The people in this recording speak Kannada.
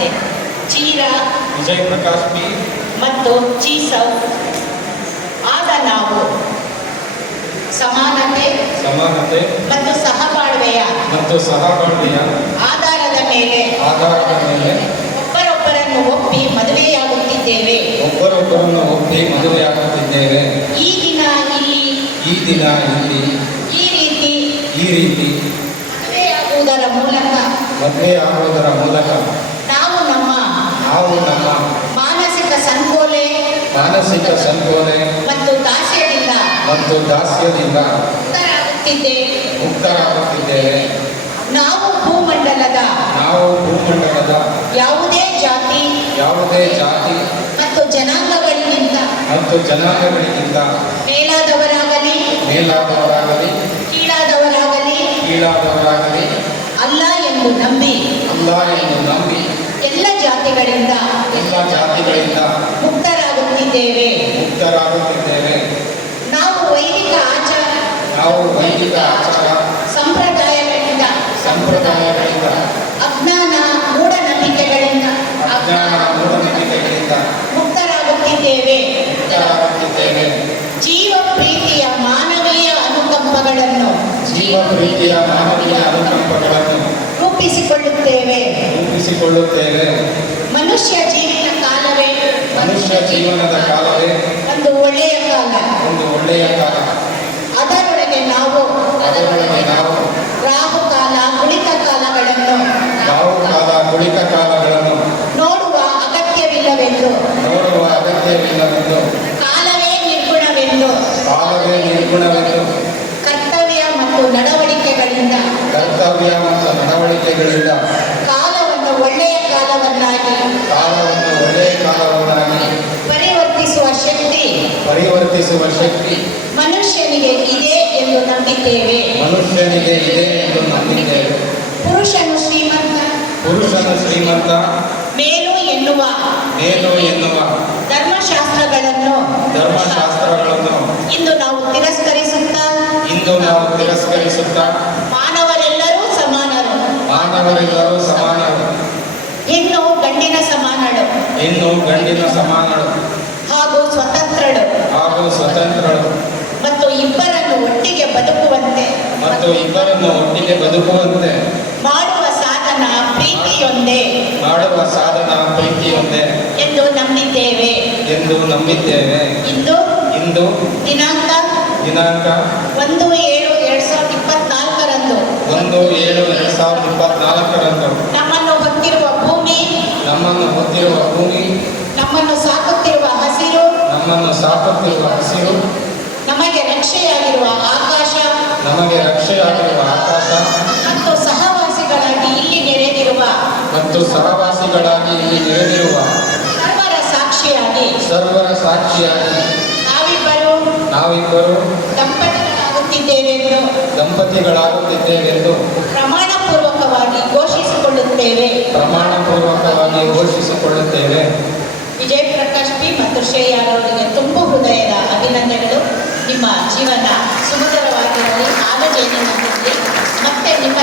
ಆಗಿದೆ. ಚೀರ ವಿಜಯ್ ಪ್ರಕಾಶ್ ಪಿ ಮತ್ತು ಚೀಸವ್ ಆದ ನಾವು ಸಮಾನತೆ ಮತ್ತು ಸಹಬಾಳ್ವೆಯ ಆಧಾರದ ಮೇಲೆ ಒಬ್ಬರೊಬ್ಬರನ್ನು ಒಪ್ಪಿ ಮದುವೆಯಾಗುತ್ತಿದ್ದೇವೆ. ಈ ದಿನ ಇಲ್ಲಿ ಈ ರೀತಿ ಮದುವೆಯಾಗುವುದರ ಮೂಲಕ ನಾವು ನಮ್ಮ ಮಾನಸಿಕ ಸಂಕೋಲೆ ಮತ್ತು ದಾಸ್ಯದಿಂದ ಮುಕ್ತರಾಗುತ್ತಿದ್ದೇವೆ. ನಾವು ಭೂಮಂಡಲದ ಯಾವುದೇ ಜಾತಿ ಮತ್ತು ಜನಾಂಗಗಳಿಗಿಂತ ಮೇಲಾದವರಾಗಲಿ ಕೀಳಾದವರಾಗಲಿ ಅಲ್ಲ ಎಂದು ನಂಬಿ ಎಲ್ಲ ಜಾತಿಗಳಿಂದ ಮುಕ್ತರಾಗುತ್ತಿದ್ದೇವೆ. ನಾವು ವೈದಿಕ ಆಚಾರ ಸಂಪ್ರದಾಯಗಳಿಂದ ಅಜ್ಞಾನ ಮೂಢನಂಬಿಕೆಗಳಿಂದ ಮುಕ್ತರಾಗುತ್ತಿದ್ದೇವೆ. ಜೀವ ಪ್ರೀತಿಯ ಮಾನವೀಯ ಅನುಕಂಪಗಳನ್ನು ರೂಪಿಸಿಕೊಳ್ಳುತ್ತೇವೆ. ಮನುಷ್ಯ ಜೀವನದ ಕಾಲವೇ ಒಂದು ಒಳ್ಳೆಯ ಕಾಲ. ಅದರೊಳಗೆ ನಾವು ರಾಹುಕಾಲ ಗುಳಿಕ ಕಾಲಗಳನ್ನು ನೋಡುವ ಅಗತ್ಯವಿಲ್ಲವೆಂದು ಕಾಲವೇ ನಿರ್ಗುಣವೆಂದು ಕರ್ತವ್ಯ ಮತ್ತು ನಡವಳಿಕೆಗಳಿಂದ ಕಾಲವನ್ನು ಒಳ್ಳೆಯ ಕಾಲವನ್ನಾಗಿ ಪರಿವರ್ತಿಸುವ ಶಕ್ತಿ ಮನುಷ್ಯನಿಗೆ ಇದೆ ಎಂದು ನಂಬಿದ್ದೇವೆ. ಪುರುಷನು ಶ್ರೀಮಂತ ಮೇಲು ಎನ್ನುವ ಧರ್ಮಶಾಸ್ತ್ರಗಳನ್ನು ಇಂದು ನಾವು ತಿರಸ್ಕರಿಸುತ್ತಾ ಮಾನವರೆಲ್ಲರೂ ಸಮಾನರು. ಹೆಣ್ಣು ಗಂಡಿನ ಸಮಾನಳು ಹಾಗೂ ಸ್ವತಂತ್ರಳು ಮತ್ತು ಇಬ್ಬರನ್ನು ಒಟ್ಟಿಗೆ ಬದುಕುವಂತೆ ಮಾಡುವ ಸಾಧನ ಪ್ರೀತಿಯೊಂದೇ ಎಂದು ನಂಬಿದ್ದೇವೆ. ಇಂದು ದಿನಾಂಕ 1/7/2024 ನಮ್ಮನ್ನು ಹೊತ್ತಿರುವ ಭೂಮಿ ನಮ್ಮನ್ನು ಸಾಕುತ್ತಿರುವ ಹಸಿರು ನಮಗೆ ರಕ್ಷೆಯಾಗಿರುವ ಆಕಾಶ ಮತ್ತು ಸಹವಾಸಿಗಳಾಗಿ ಇಲ್ಲಿ ನೆರೆದಿರುವ ಸರ್ವರ ಸಾಕ್ಷಿಯಾಗಿ ನಾವಿಬ್ಬರು ದಂಪತಿಗಳಾಗುತ್ತಿದ್ದೇವೆಂದು ಪ್ರಮಾಣಪೂರ್ವಕವಾಗಿ ಘೋಷಿಸಿಕೊಳ್ಳುತ್ತೇವೆ. ವಿಜಯ್ ಪ್ರಕಾಶ್ ಪಿ ಮತ್ತು ಶ್ರೇಯಾ ಅವರಿಗೆ ತುಂಬ ಹೃದಯದ ಅಭಿನಂದನೆಗಳು. ನಿಮ್ಮ ಜೀವನ ಸುಮಧುರವಾಗಿರಲಿ. ಆಲೋಚನೆ ಮತ್ತೆ ನಿಮ್ಮ